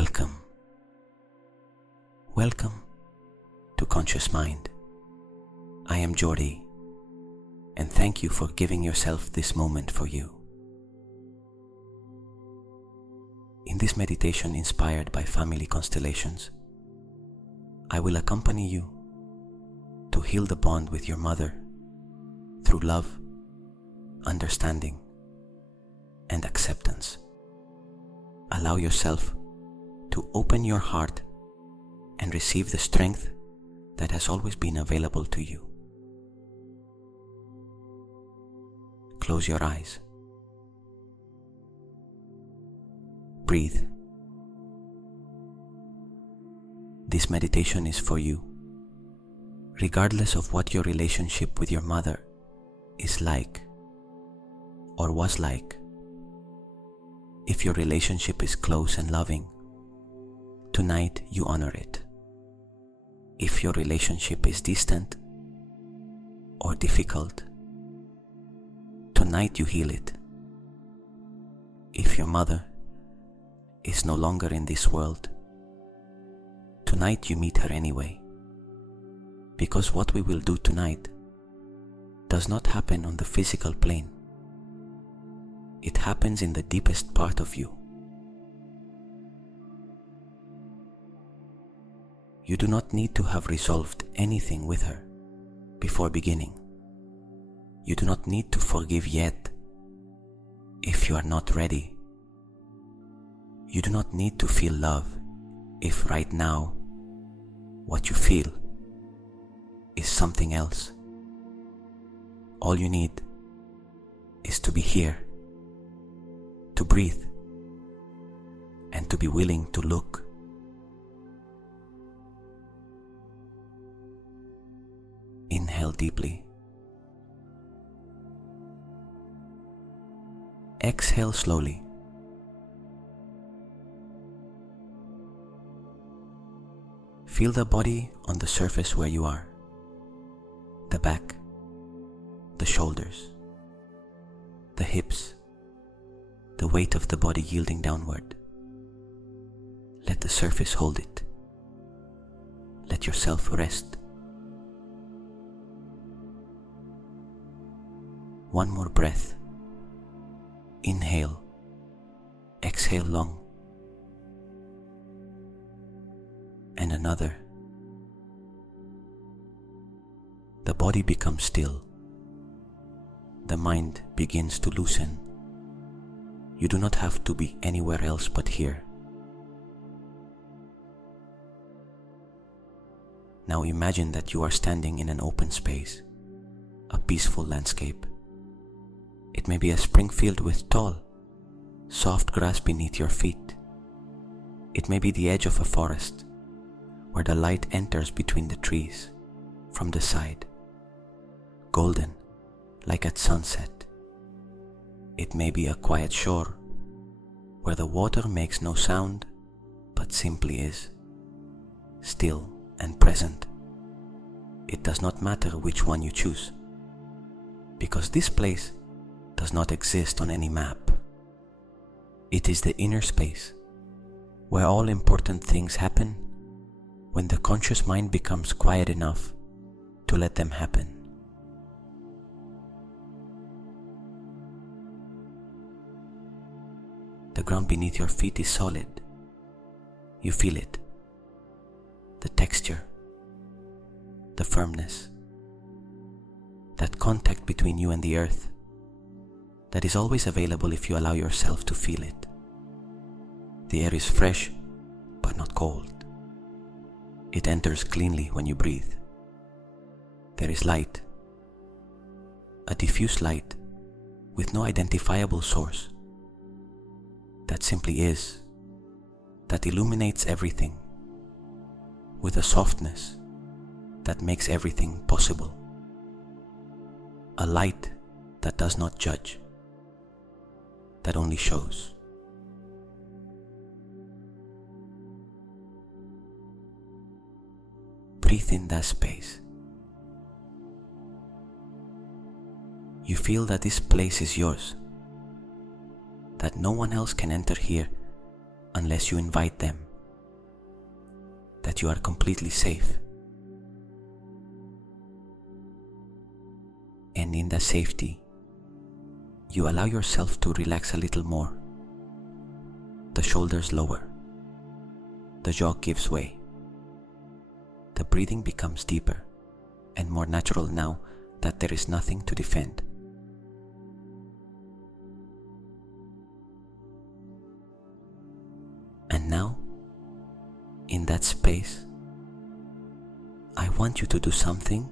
Welcome. Welcome to Conscious Mind. I am Jordi, and thank you for giving yourself this moment for you. In this meditation inspired by family constellations, I will accompany you to heal the bond with your mother through love, understanding, and acceptance. Allow yourself to open your heart and receive the strength that has always been available to you. Close your eyes. Breathe. This meditation is for you, regardless of what your relationship with your mother is like or was like. If your relationship is close and loving, tonight you honor it. If your relationship is distant or difficult, tonight you heal it. If your mother is no longer in this world, tonight you meet her anyway. Because what we will do tonight does not happen on the physical plane. It happens in the deepest part of you. You do not need to have resolved anything with her before beginning. You do not need to forgive yet if you are not ready. You do not need to feel love if right now what you feel is something else. All you need is to be here, to breathe, and to be willing to look. Inhale deeply. Exhale slowly. Feel the body on the surface where you are. The back, the shoulders, the hips, the weight of the body yielding downward. Let the surface hold it. Let yourself rest. One more breath. Inhale. Exhale long. And another. The body becomes still. The mind begins to loosen. You do not have to be anywhere else but here. Now imagine that you are standing in an open space, a peaceful landscape. It may be a spring field with tall, soft grass beneath your feet. It may be the edge of a forest, where the light enters between the trees from the side, golden like at sunset. It may be a quiet shore, where the water makes no sound but simply is, still and present. It does not matter which one you choose, because this place does not exist on any map. It is the inner space where all important things happen when the conscious mind becomes quiet enough to let them happen. The ground beneath your feet is solid. You feel it. The texture, the firmness, that contact between you and the earth that is always available if you allow yourself to feel it. The air is fresh but not cold. It enters cleanly when you breathe. There is light, a diffuse light with no identifiable source, that simply is, that illuminates everything with a softness that makes everything possible. A light that does not judge, that only shows. Breathe in that space. You feel that this place is yours, that no one else can enter here unless you invite them that you are completely safe. And in that safety, you allow yourself to relax a little more. The shoulders lower. The jaw gives way. The breathing becomes deeper and more natural now that there is nothing to defend. And now, in that space, I want you to do something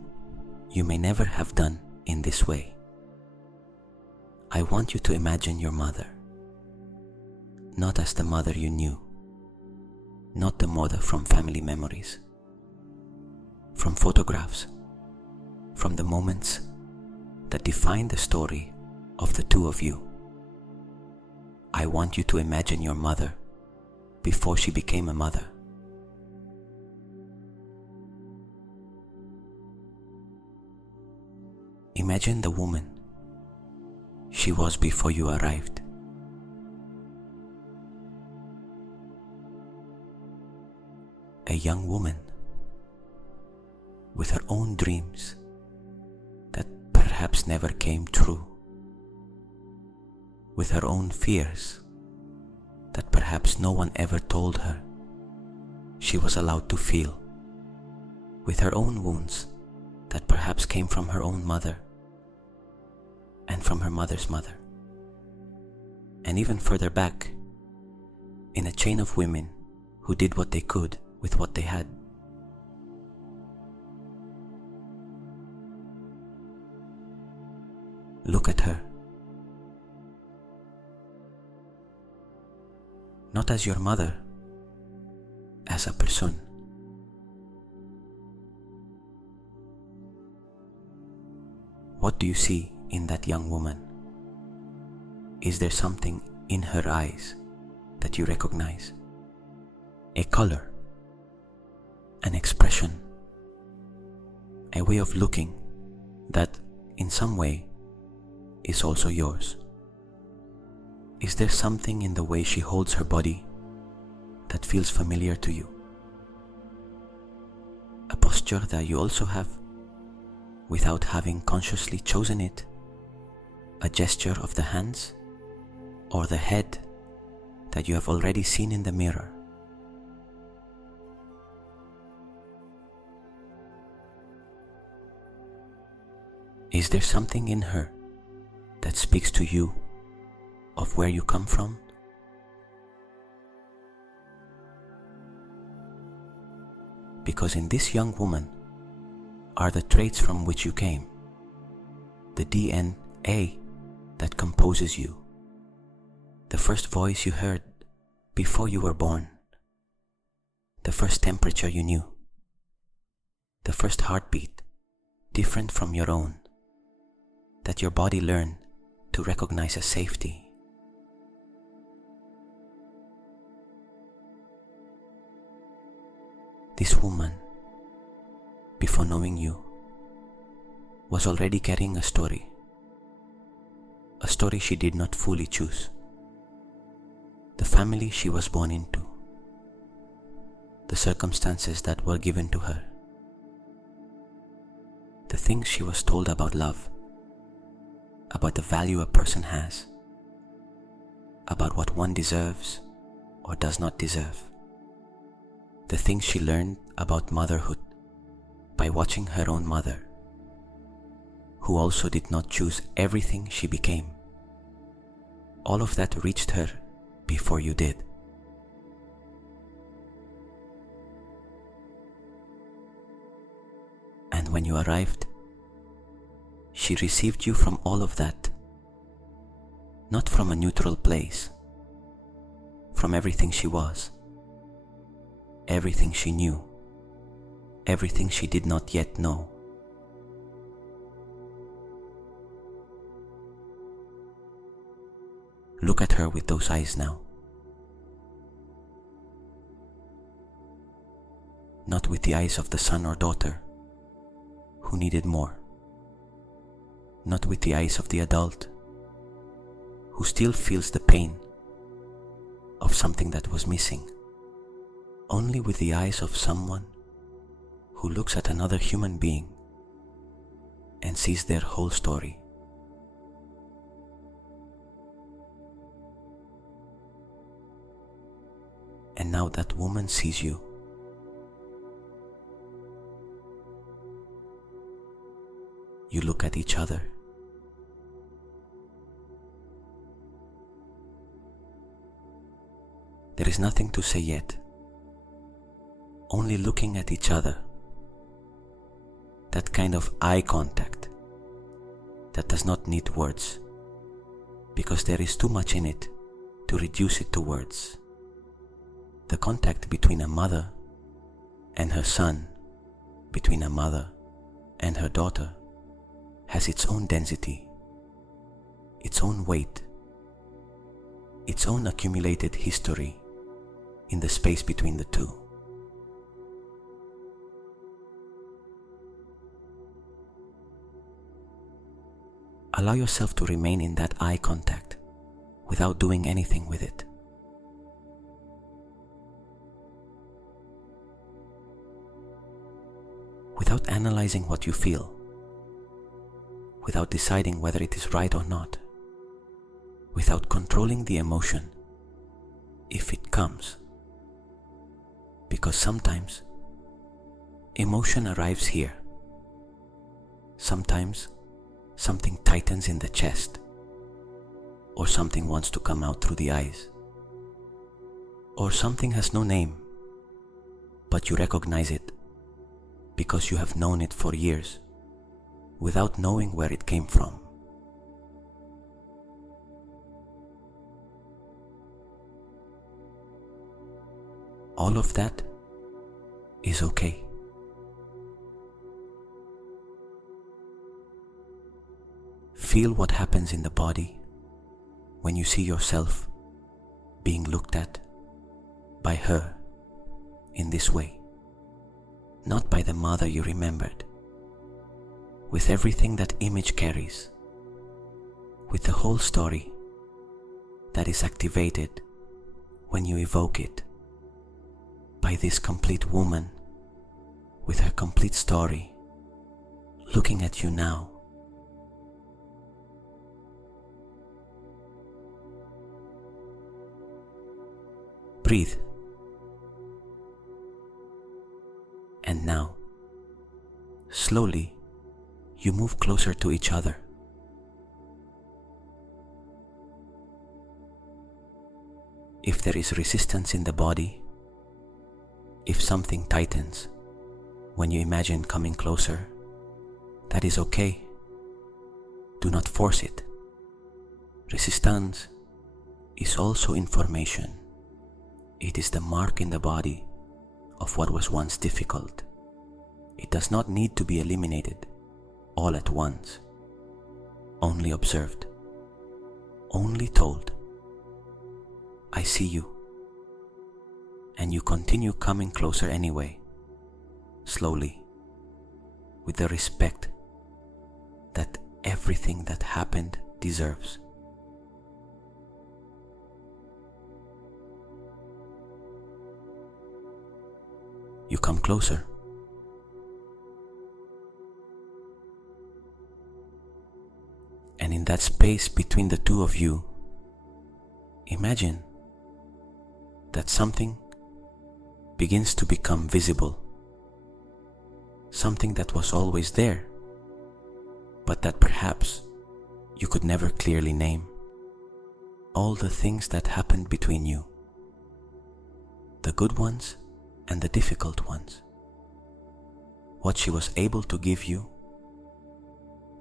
you may never have done in this way. I want you to imagine your mother, not as the mother you knew, not the mother from family memories, from photographs, from the moments that define the story of the two of you. I want you to imagine your mother before she became a mother. Imagine the woman she was before you arrived. A young woman with her own dreams that perhaps never came true, with her own fears that perhaps no one ever told her she was allowed to feel, with her own wounds that perhaps came from her own mother and from her mother's mother, and even further back in a chain of women who did what they could with what they had. Look at her, not as your mother, as a person. What do you see in that young woman? Is there something in her eyes that you recognize? A color, an expression, a way of looking that in some way is also yours? Is there something in the way she holds her body that feels familiar to you? A posture that you also have without having consciously chosen it? A gesture of the hands or the head that you have already seen in the mirror? Is there something in her that speaks to you of where you come from? Because in this young woman are the traits from which you came, the DNA that composes you, the first voice you heard before you were born, the first temperature you knew, the first heartbeat different from your own, that your body learned to recognize as safety. This woman, before knowing you, was already carrying a story she did not fully choose, the family she was born into, the circumstances that were given to her, the things she was told about love, about the value a person has, about what one deserves or does not deserve, the things she learned about motherhood by watching her own mother, who also did not choose everything she became. All of that reached her before you did. And when you arrived, she received you from all of that, not from a neutral place, from everything she was, everything she knew, everything she did not yet know. Look at her with those eyes now. Not with the eyes of the son or daughter who needed more. Not with the eyes of the adult who still feels the pain of something that was missing. only with the eyes of someone who looks at another human being and sees their whole story. And now that woman sees you. You look at each other. There is nothing to say yet. Only looking at each other. That kind of eye contact that does not need words, because there is too much in it to reduce it to words. The contact between a mother and her son, between a mother and her daughter, has its own density, its own weight, its own accumulated history in the space between the two. Allow yourself to remain in that eye contact without doing anything with it. Without analyzing what you feel, without deciding whether it is right or not, without controlling the emotion if it comes. Because sometimes emotion arrives here. Sometimes something tightens in the chest, or something wants to come out through the eyes, or something has no name, but you recognize it because you have known it for years without knowing where it came from. All of that is okay. Feel what happens in the body when you see yourself being looked at by her in this way. Not by the mother you remembered, with everything that image carries, with the whole story that is activated when you evoke it, by this complete woman with her complete story looking at you now. Breathe. And now, slowly, you move closer to each other. If there is resistance in the body, if something tightens when you imagine coming closer, that is okay. Do not force it. Resistance is also information. It is the mark in the body of what was once difficult. It does not need to be eliminated all at once, only observed, only told, I see you, and you continue coming closer anyway, slowly, with the respect that everything that happened deserves. You come closer. And in that space between the two of you, imagine that something begins to become visible. Something that was always there, but that perhaps you could never clearly name. All the things that happened between you, the good ones and the difficult ones, what she was able to give you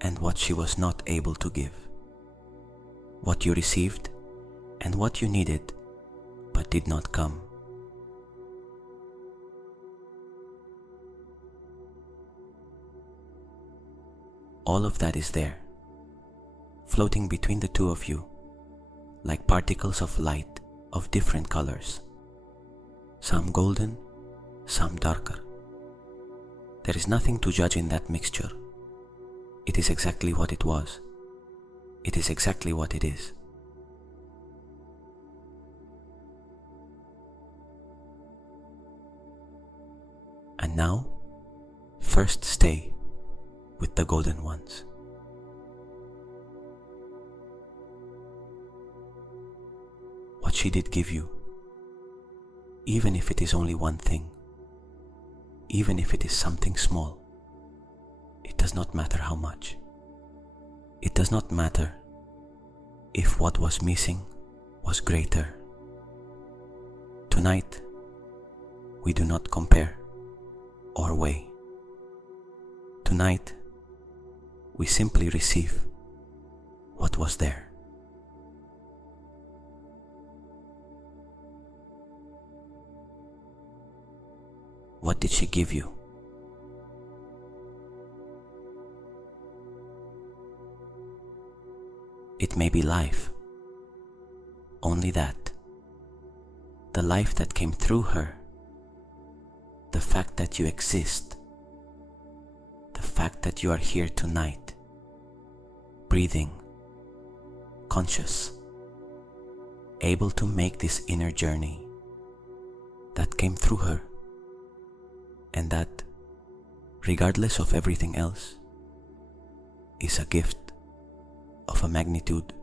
and what she was not able to give, what you received and what you needed but did not come. All of that is there, floating between the two of you, like particles of light of different colors, some golden, some darker. There is nothing to judge in that mixture. It is exactly what it was. It is exactly what it is. now, first stay with the golden ones. What she did give you, even if it is only one thing, even if it is something small, it does not matter how much. It does not matter if what was missing was greater. Tonight, we do not compare or weigh. Tonight, we simply receive what was there. What did she give you? It may be life, only that. The life that came through her, the fact that you exist, the fact that you are here tonight, breathing, conscious, able to make this inner journey that came through her, and that, regardless of everything else, is a gift of a magnitude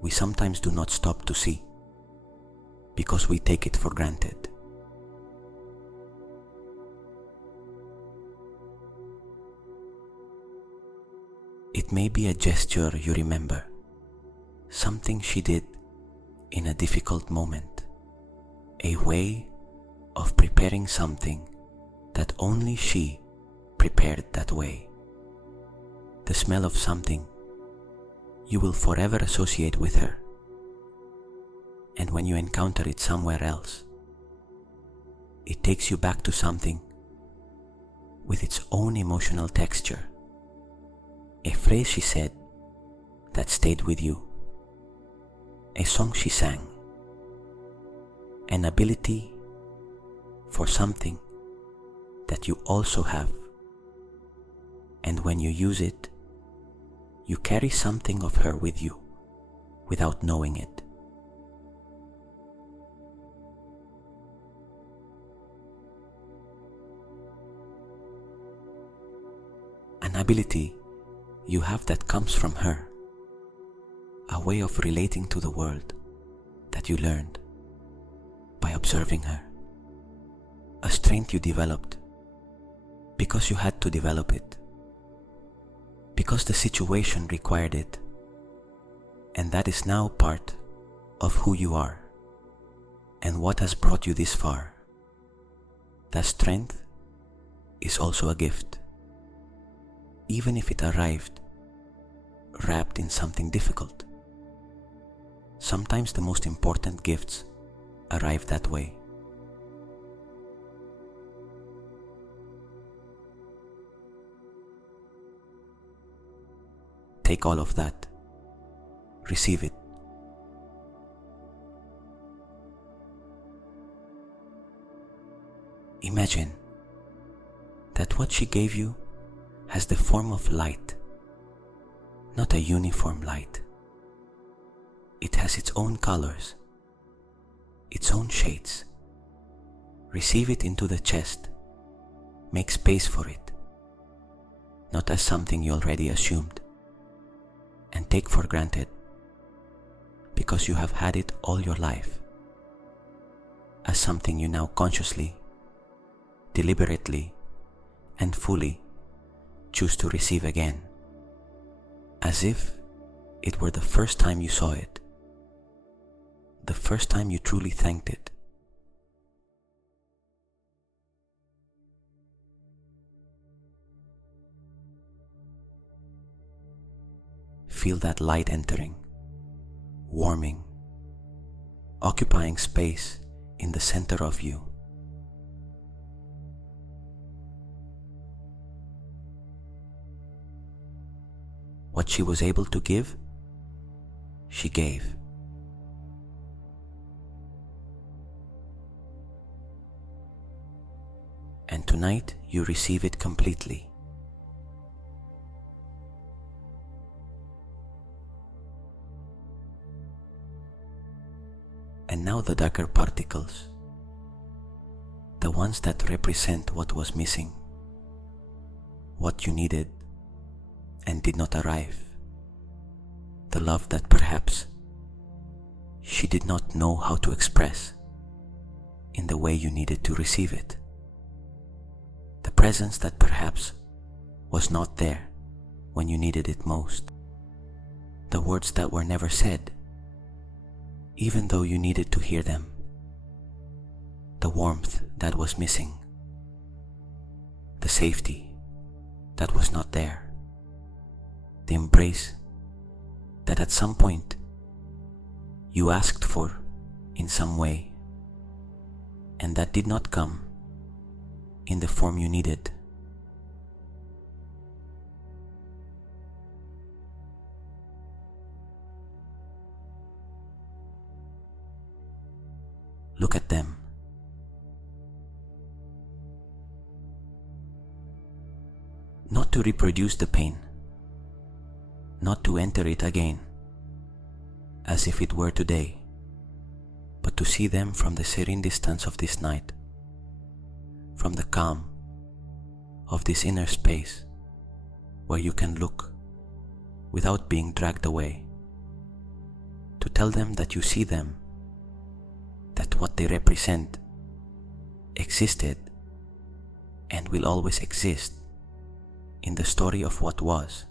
we sometimes do not stop to see because we take it for granted. It may be a gesture you remember, something she did in a difficult moment, a way of preparing something that only she prepared that way, the smell of something you will forever associate with her, and when you encounter it somewhere else, it takes you back to something with its own emotional texture, a phrase she said that stayed with you, a song she sang, an ability for something that you also have, and when you use it, you carry something of her with you without knowing it. An ability you have that comes from her, a way of relating to the world that you learned by observing her, a strength you developed because you had to develop it, because the situation required it, and that is now part of who you are and what has brought you this far. That strength is also a gift, even if it arrived wrapped in something difficult. Sometimes the most important gifts arrive that way. Take all of that, receive it. Imagine that what she gave you has the form of light, not a uniform light. It has its own colors, its own shades. Receive it into the chest, make space for it, not as something you already assumed and take for granted because you have had it all your life, as something you now consciously, deliberately, and fully choose to receive again, as if it were the first time you saw it, the first time you truly thanked it. Feel that light entering, warming, occupying space in the center of you. What she was able to give, she gave. And tonight you receive it completely. And now the darker particles the ones that represent what was missing, what you needed and did not arrive, the love that perhaps she did not know how to express in the way you needed to receive it, the presence that perhaps was not there when you needed it most, the words that were never said, even though you needed to hear them, the warmth that was missing, the safety that was not there, the embrace that at some point you asked for in some way and that did not come in the form you needed. Look at them. Not to reproduce the pain, not to enter it again as if it were today, but to see them from the serene distance of this night, from the calm of this inner space where you can look without being dragged away, to tell them that you see them, that what they represent existed and will always exist in the story of what was.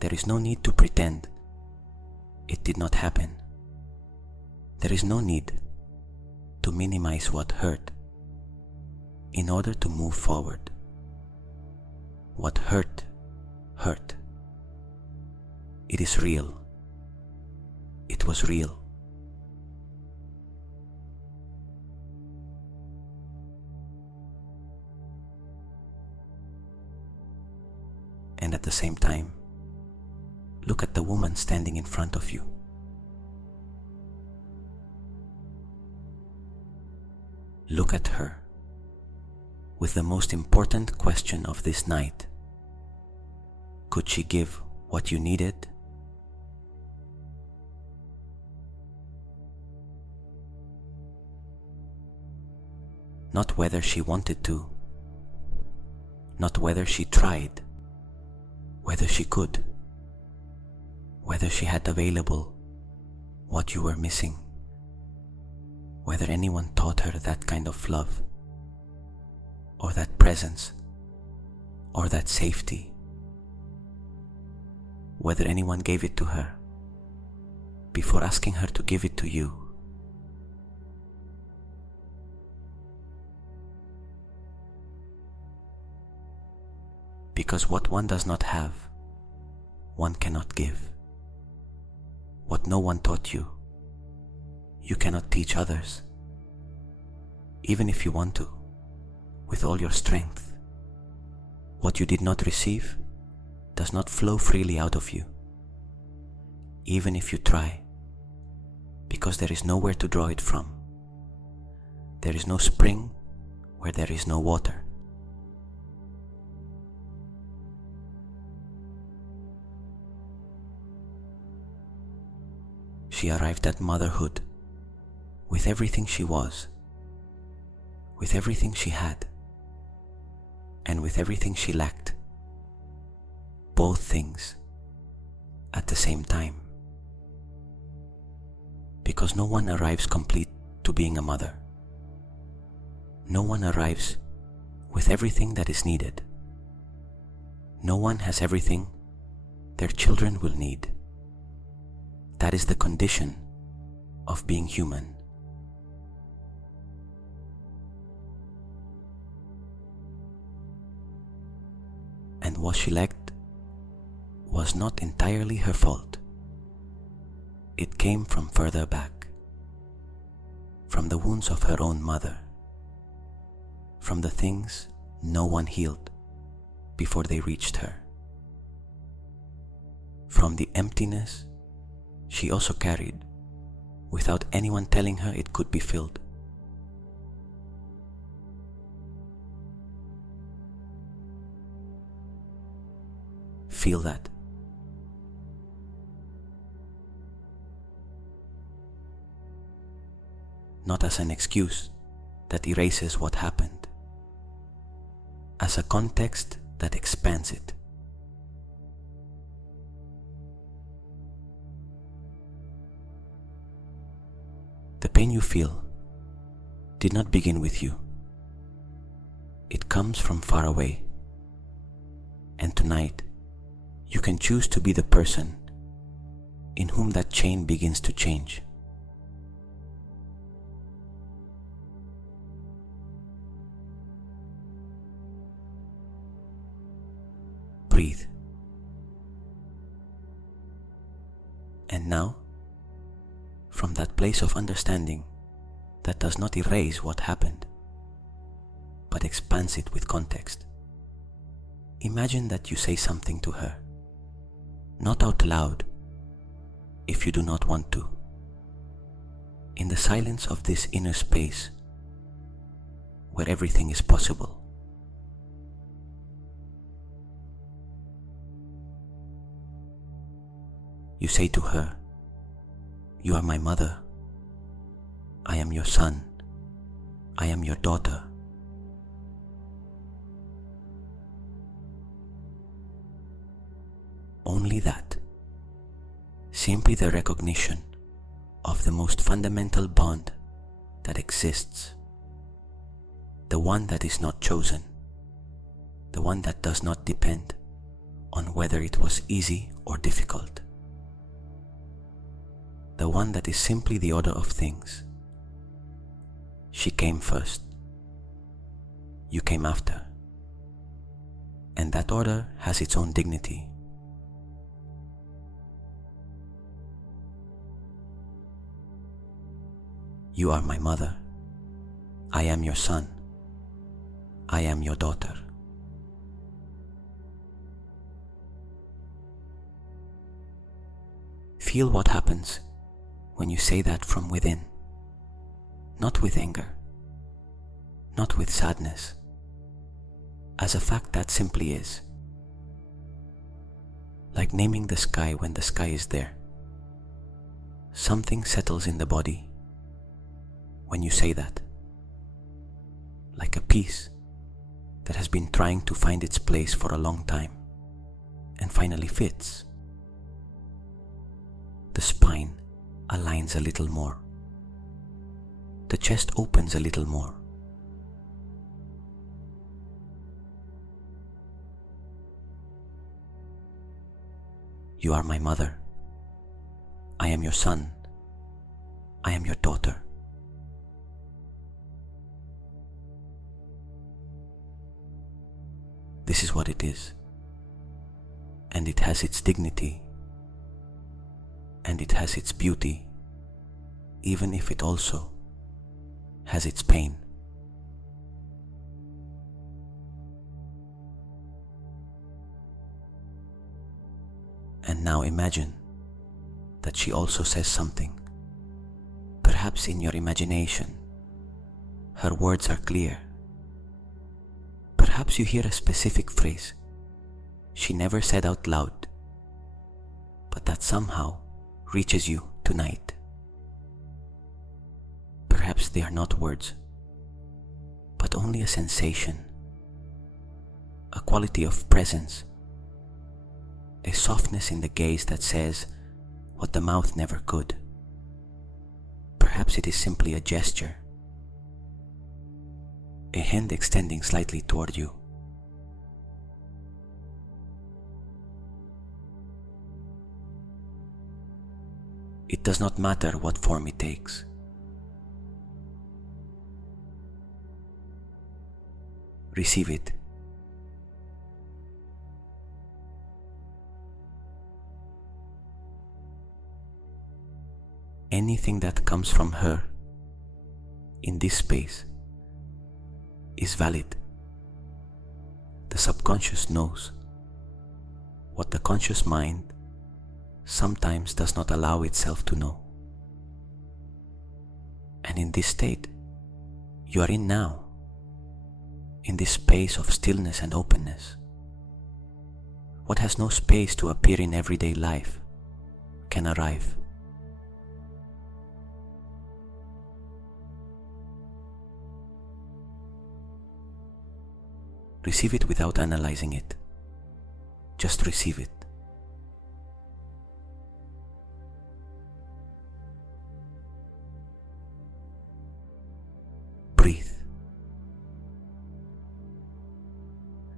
There is no need to pretend it did not happen. There is no need to minimize what hurt in order to move forward. What hurt, hurt. It is real. It was real. And at the same time, look at the woman standing in front of you. Look at her with the most important question of this night. Could she give what you needed? Not whether she wanted to, not whether she tried, whether she could, whether she had available what you were missing, whether anyone taught her that kind of love, or that presence, or that safety, whether anyone gave it to her before asking her to give it to you. Because what one does not have, one cannot give. What no one taught you, you cannot teach others, even if you want to, with all your strength. What you did not receive does not flow freely out of you, even if you try, because there is nowhere to draw it from. There is no spring where there is no water. She arrived at motherhood with everything she was, with everything she had, and with everything she lacked. Both things at the same time. Because no one arrives complete to being a mother. No one arrives with everything that is needed. No one has everything their children will need. That is the condition of being human. And what she lacked was not entirely her fault. It came from further back, from the wounds of her own mother, from the things no one healed before they reached her, from the emptiness she also carried without anyone telling her it could be filled. Feel that. Not as an excuse that erases what happened, as a context that expands it. The pain you feel did not begin with you. It comes from far away. And tonight, you can choose to be the person in whom that chain begins to change. Breathe. And now, from that place of understanding that does not erase what happened, but expands it with context, imagine that you say something to her, not out loud, if you do not want to. In the silence of this inner space, where everything is possible. You say to her, "You are my mother. I am your son. I am your daughter." Only that. Simply the recognition of the most fundamental bond that exists. The one that is not chosen. The one that does not depend on whether it was easy or difficult. The one that is simply the order of things. She came first. You came after. And that order has its own dignity. You are my mother. I am your son. I am your daughter. Feel what happens when you say that from within, not with anger, not with sadness, as a fact that simply is. Like naming the sky when the sky is there. Something settles in the body when you say that, like a piece that has been trying to find its place for a long time and finally fits. The spine aligns a little more. The chest opens a little more. You are my mother. I am your son. I am your daughter. This is what it is. And it has its dignity. And it has its beauty, even if it also has its pain. And now imagine that she also says something. Perhaps in your imagination, her words are clear. Perhaps you hear a specific phrase she never said out loud, but that somehow reaches you tonight. Perhaps they are not words, but only a sensation, a quality of presence, a softness in the gaze that says what the mouth never could. Perhaps it is simply a gesture, a hand extending slightly toward you. It does not matter what form it takes. Receive it. Anything that comes from her in this space is valid. The subconscious knows what the conscious mind sometimes does not allow itself to know. And in this state, you are in now, in this space of stillness and openness. What has no space to appear in everyday life can arrive. Receive it without analyzing it. Just receive it. Breathe.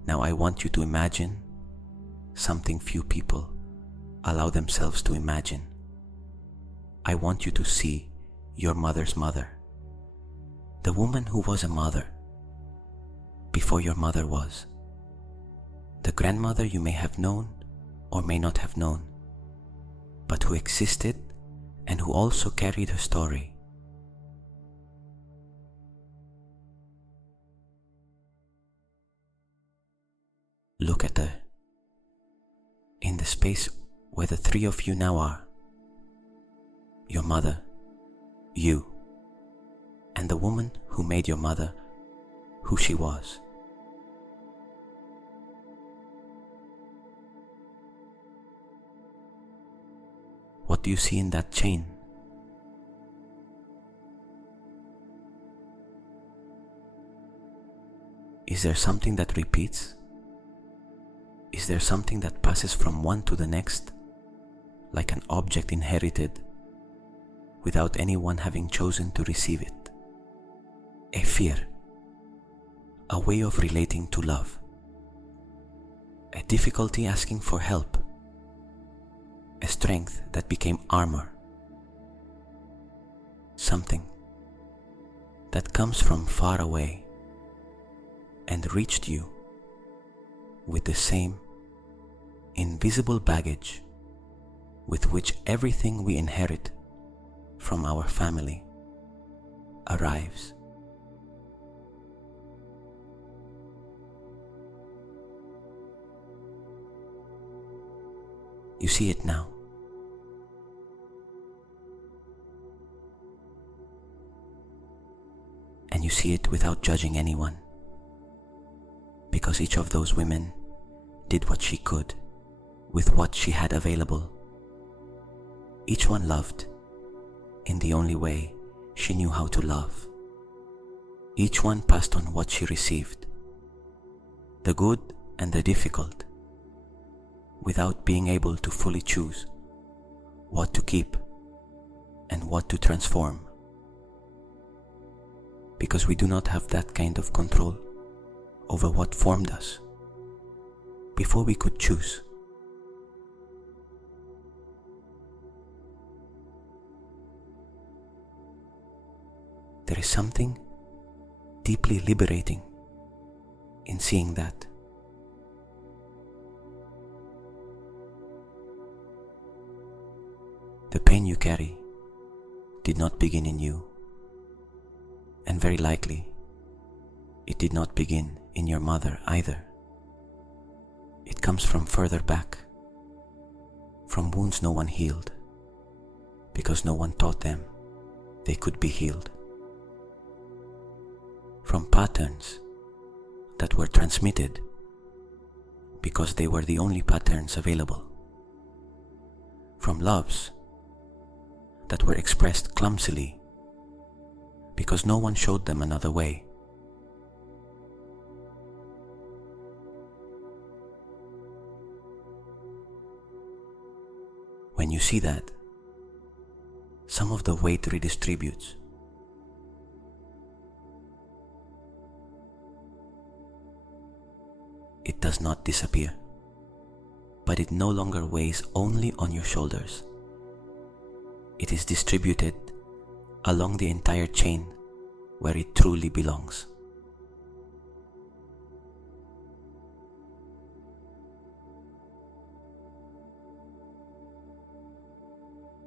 Now I want you to imagine something few people allow themselves to imagine. I want you to see your mother's mother, the woman who was a mother before your mother was, the grandmother you may have known or may not have known, but who existed and who also carried her story. Look at her in the space where the three of you now are: your mother, you, and the woman who made your mother who she was. What do you see in that chain? Is there something that repeats? Is there something that passes from one to the next, like an object inherited, without anyone having chosen to receive it? A fear, a way of relating to love, a difficulty asking for help, a strength that became armor, something that comes from far away and reached you with the same invisible baggage with which everything we inherit from our family arrives. You see it now. And you see it without judging anyone, because each of those women did what she could with what she had available. Each one loved in the only way she knew how to love. Each one passed on what she received, the good and the difficult, without being able to fully choose what to keep and what to transform. Because we do not have that kind of control over what formed us before we could choose. There is something deeply liberating in seeing that. The pain you carry did not begin in you, and very likely it did not begin in your mother either. It comes from further back, from wounds no one healed, because no one taught them they could be healed, from patterns that were transmitted because they were the only patterns available, from loves that were expressed clumsily because no one showed them another way. When you see that, some of the weight redistributes. It does not disappear, but it no longer weighs only on your shoulders. It is distributed along the entire chain where it truly belongs.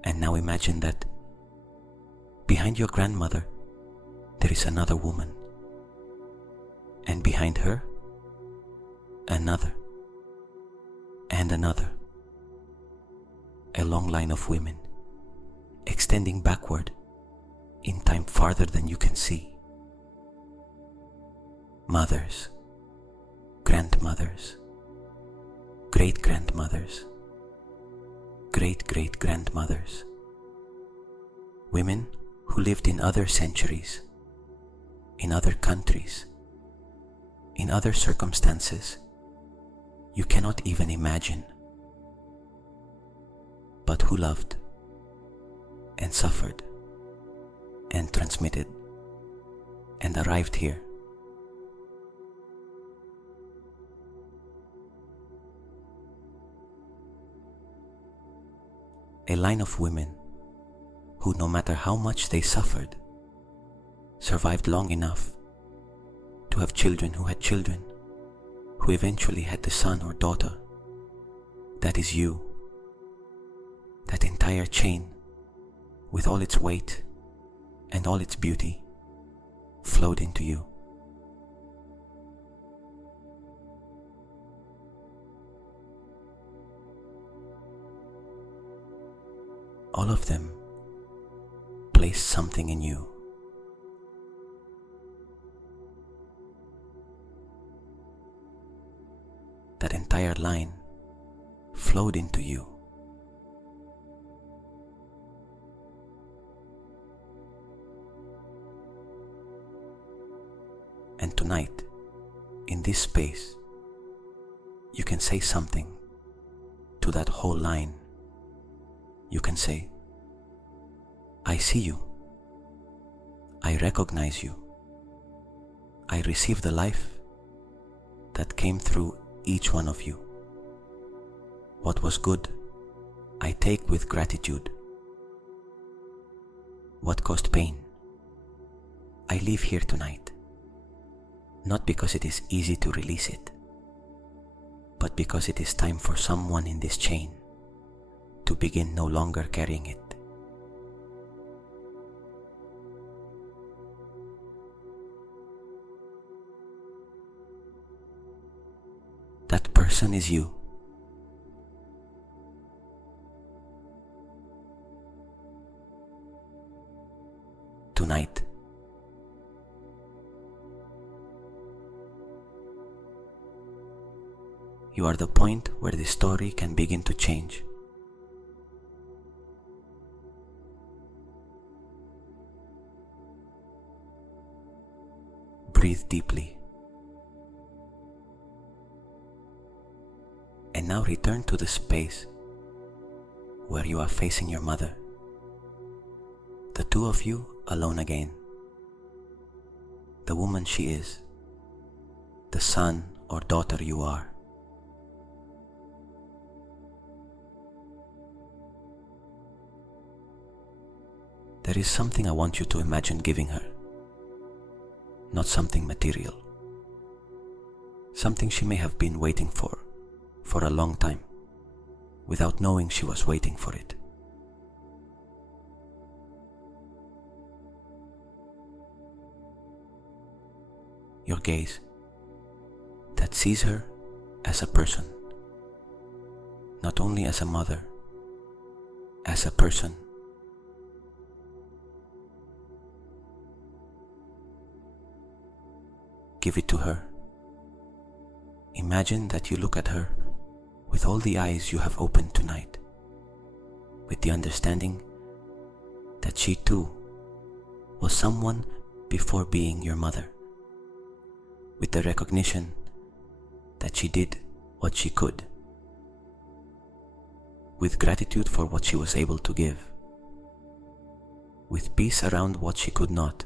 And now imagine that behind your grandmother there is another woman, and behind her another and another, a long line of women extending backward in time farther than you can see. Mothers, grandmothers, great-grandmothers, great-great-grandmothers, women who lived in other centuries, in other countries, in other circumstances you cannot even imagine, but who loved and suffered and transmitted and arrived here. A line of women who, no matter how much they suffered, survived long enough to have children who had children, who eventually had the son or daughter. That is you. That entire chain, with all its weight and all its beauty, flowed into you. All of them placed something in you. That entire line flowed into you. And tonight, in this space, you can say something to that whole line. You can say, I see you. I recognize you. I receive the life that came through each one of you. What was good, I take with gratitude. What caused pain, I leave here tonight. Not because it is easy to release it, but because it is time for someone in this chain to begin no longer carrying it. That person is you. Tonight, you are the point where the story can begin to change. Breathe deeply. And now return to the space where you are facing your mother. The two of you alone again. The woman she is. The son or daughter you are. There is something I want you to imagine giving her. Not something material. Something she may have been waiting for a long time, without knowing she was waiting for it. Your gaze that sees her as a person, not only as a mother, as a person. Give it to her. Imagine that you look at her with all the eyes you have opened tonight, with the understanding that she too was someone before being your mother, with the recognition that she did what she could, with gratitude for what she was able to give, with peace around what she could not.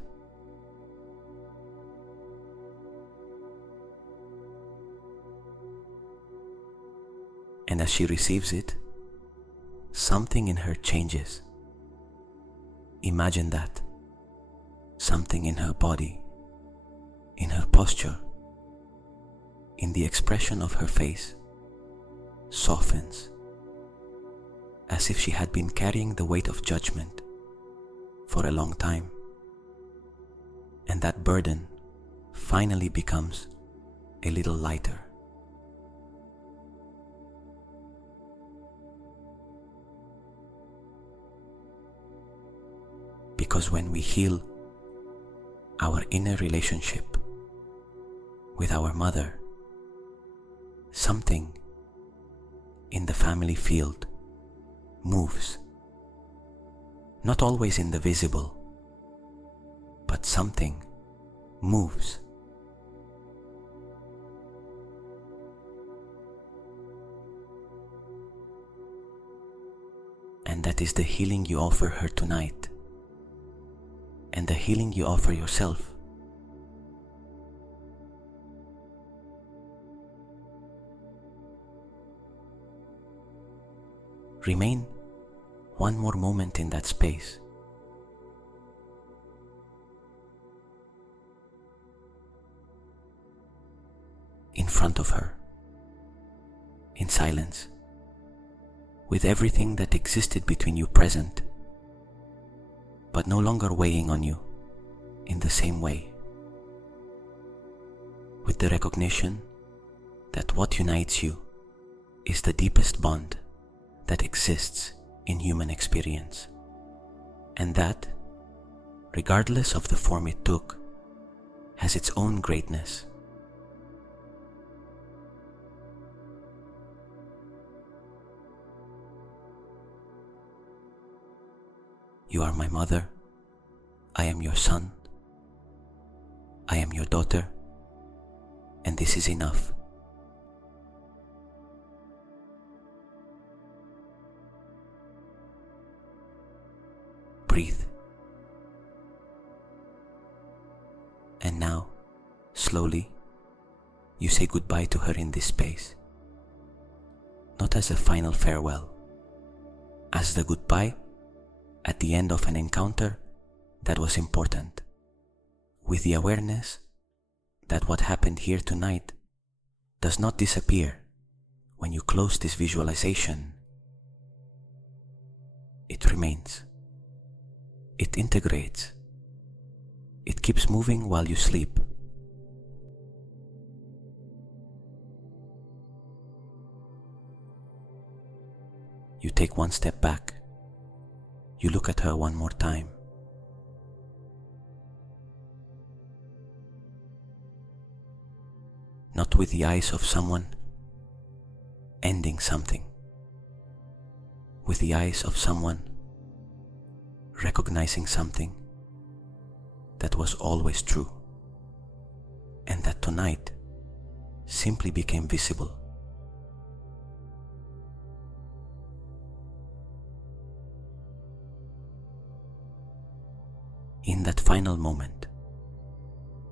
And as she receives it, something in her changes. Imagine that. Something in her body, in her posture, in the expression of her face, softens, as if she had been carrying the weight of judgment for a long time. And that burden finally becomes a little lighter. Because when we heal our inner relationship with our mother, something in the family field moves. Not always in the visible, but something moves. And that is the healing you offer her tonight, and the healing you offer yourself. Remain one more moment in that space. In front of her, in silence, with everything that existed between you present, but no longer weighing on you in the same way, with the recognition that what unites you is the deepest bond that exists in human experience, and that, regardless of the form it took, has its own greatness. You are my mother, I am your son, I am your daughter, and this is enough. Breathe. And now, slowly, you say goodbye to her in this space. Not as a final farewell, as the goodbye at the end of an encounter that was important, with the awareness that what happened here tonight does not disappear when you close this visualization. It remains. It integrates. It keeps moving while you sleep. You take one step back. You look at her one more time. Not with the eyes of someone ending something, with the eyes of someone recognizing something that was always true, and that tonight simply became visible. In that final moment,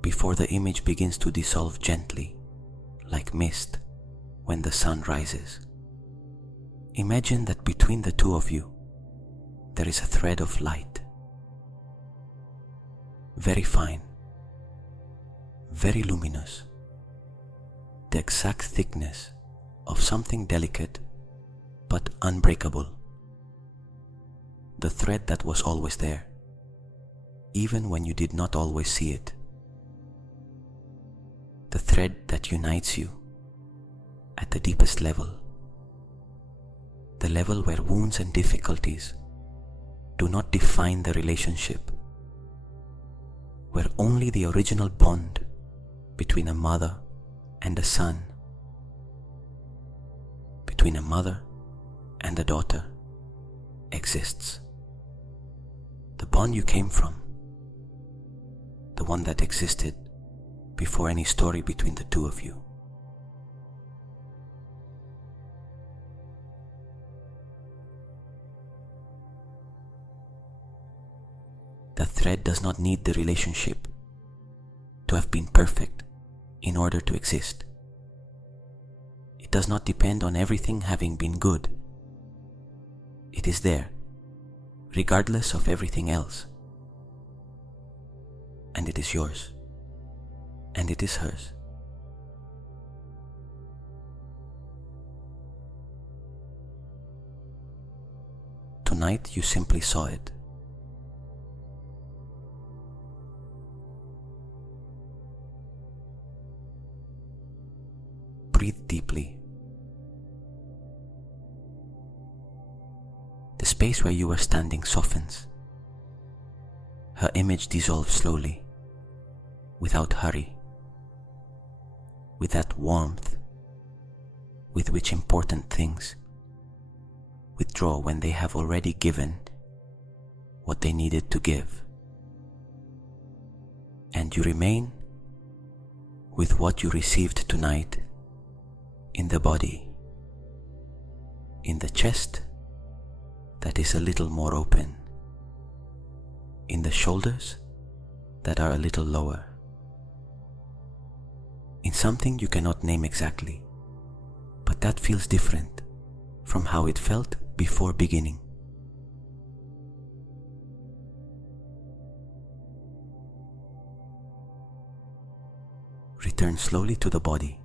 before the image begins to dissolve gently, like mist when the sun rises, imagine that between the two of you, there is a thread of light, very fine, very luminous, the exact thickness of something delicate but unbreakable, the thread that was always there, even when you did not always see it, the thread that unites you at the deepest level, the level where wounds and difficulties do not define the relationship, where only the original bond between a mother and a son, between a mother and a daughter exists. The bond you came from, the one that existed before any story between the two of you. The thread does not need the relationship to have been perfect in order to exist. It does not depend on everything having been good. It is there, regardless of everything else. And it is yours, and it is hers. Tonight you simply saw it. Breathe deeply. The space where you were standing softens. Her image dissolves slowly, without hurry, with that warmth with which important things withdraw when they have already given what they needed to give. And you remain with what you received tonight in the body, in the chest, that is a little more open, in the shoulders that are a little lower, in something you cannot name exactly, but that feels different from how it felt before beginning. Return slowly to the body.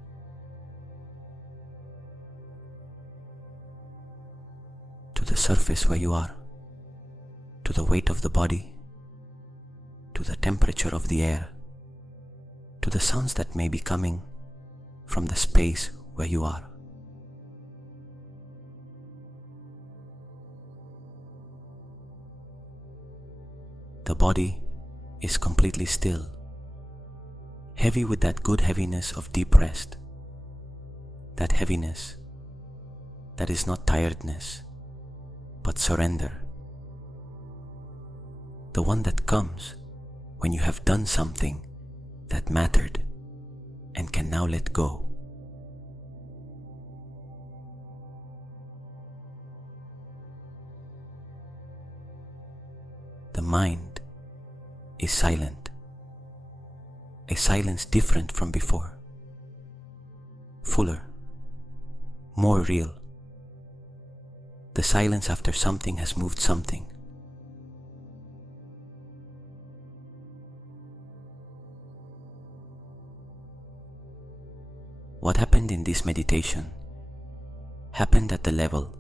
To the surface where you are, to the weight of the body, to the temperature of the air, to the sounds that may be coming from the space where you are. The body is completely still, heavy with that good heaviness of deep rest, that heaviness that is not tiredness, but surrender, the one that comes when you have done something that mattered and can now let go. The mind is silent, a silence different from before, fuller, more real. The silence after something has moved something. What happened in this meditation happened at the level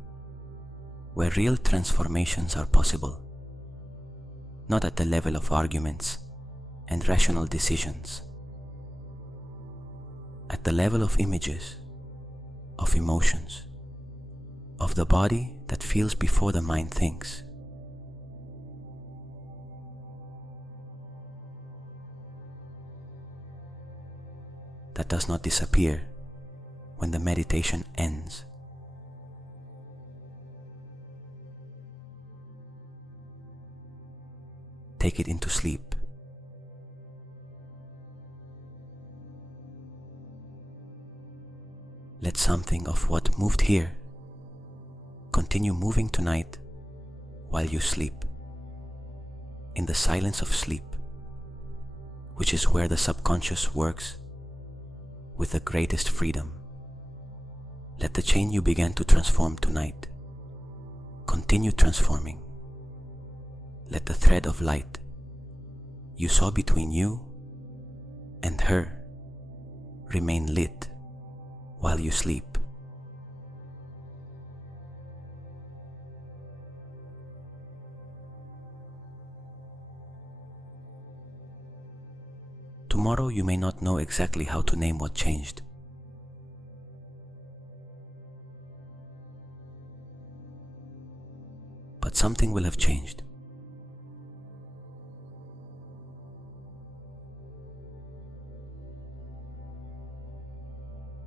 where real transformations are possible, not at the level of arguments and rational decisions, at the level of images, of emotions, of the body that feels before the mind thinks. That does not disappear when the meditation ends. Take it into sleep. Let something of what moved here continue moving tonight while you sleep, in the silence of sleep, which is where the subconscious works with the greatest freedom. Let the chain you began to transform tonight continue transforming. Let the thread of light you saw between you and her remain lit while you sleep. Tomorrow you may not know exactly how to name what changed. But something will have changed.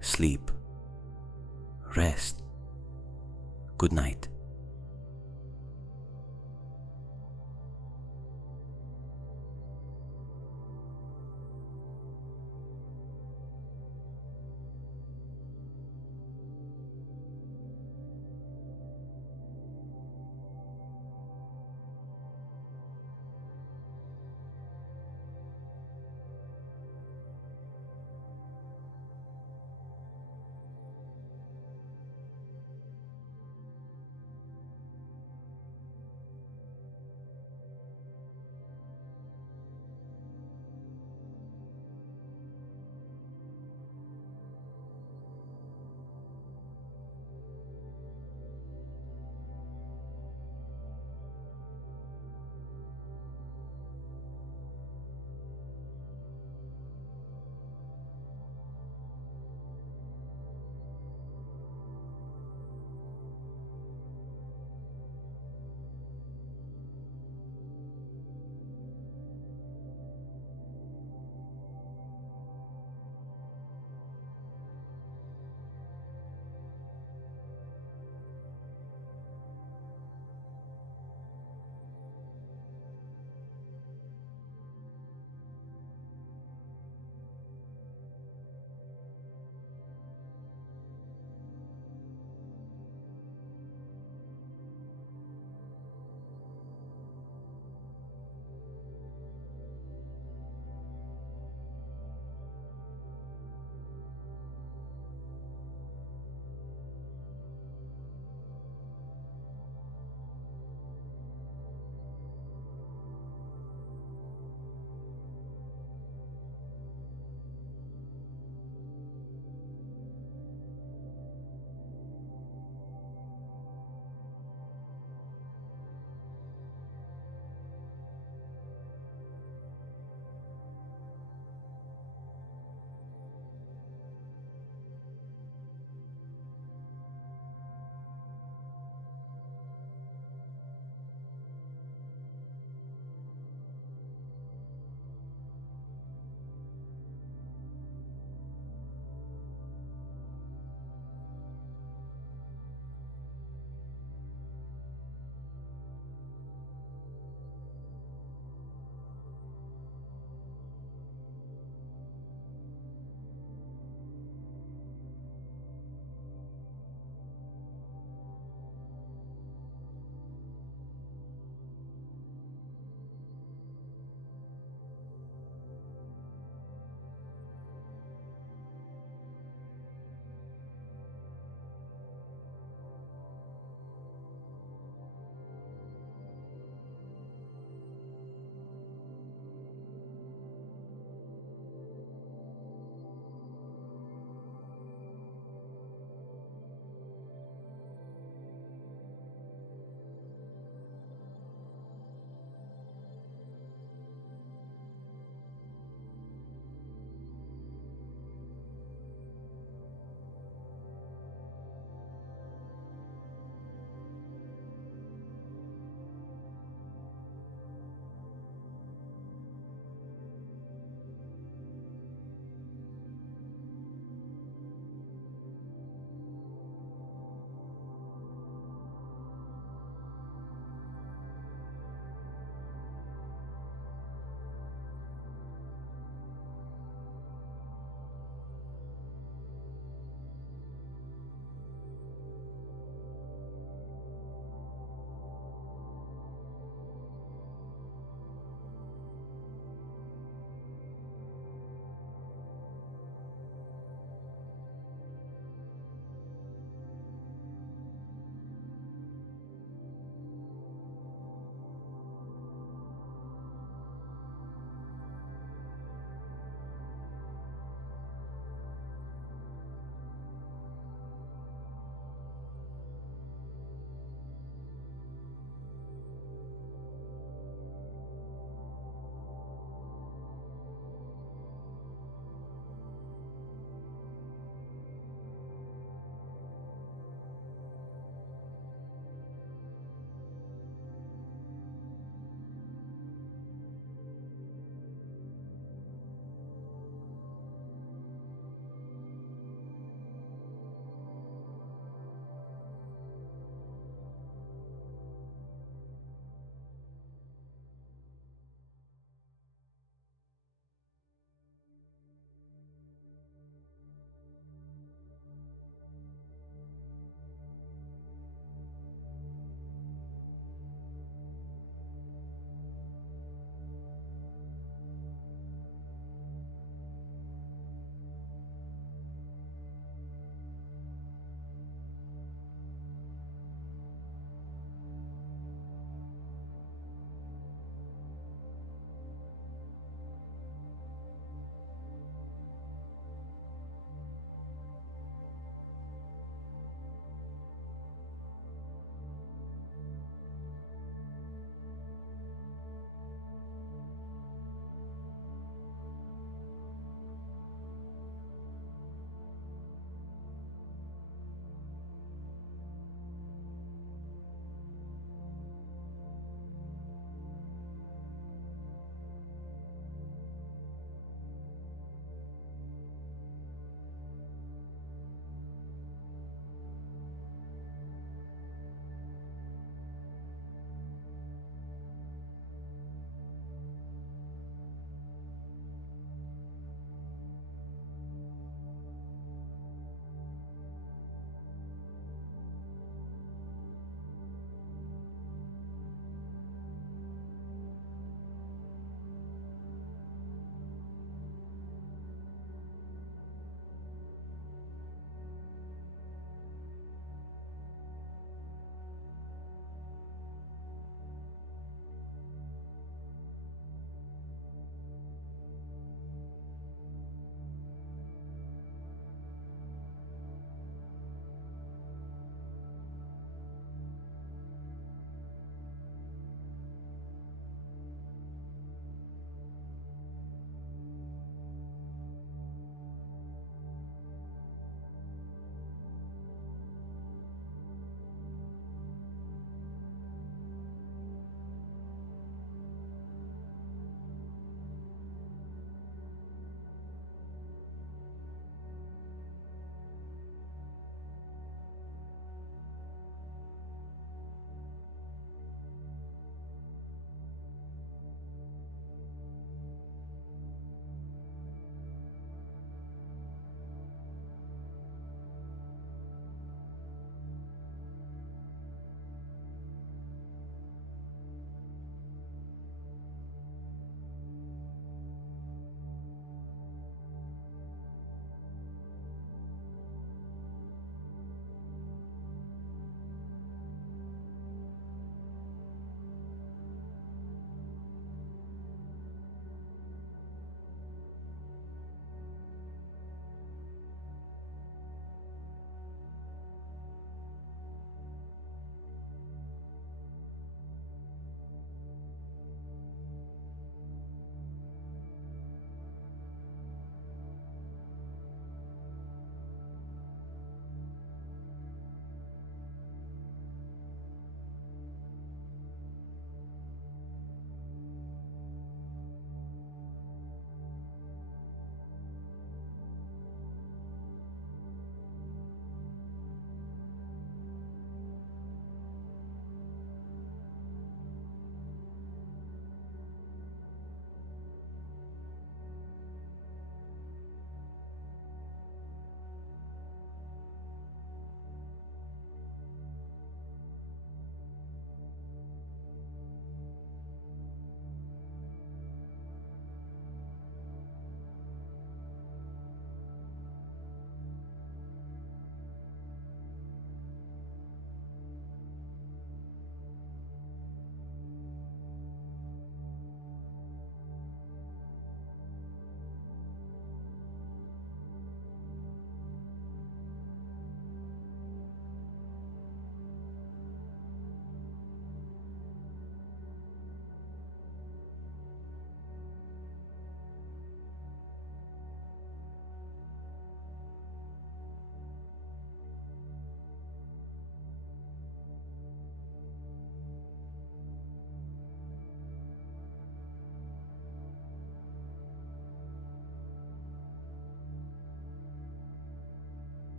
Sleep. Rest. Good night.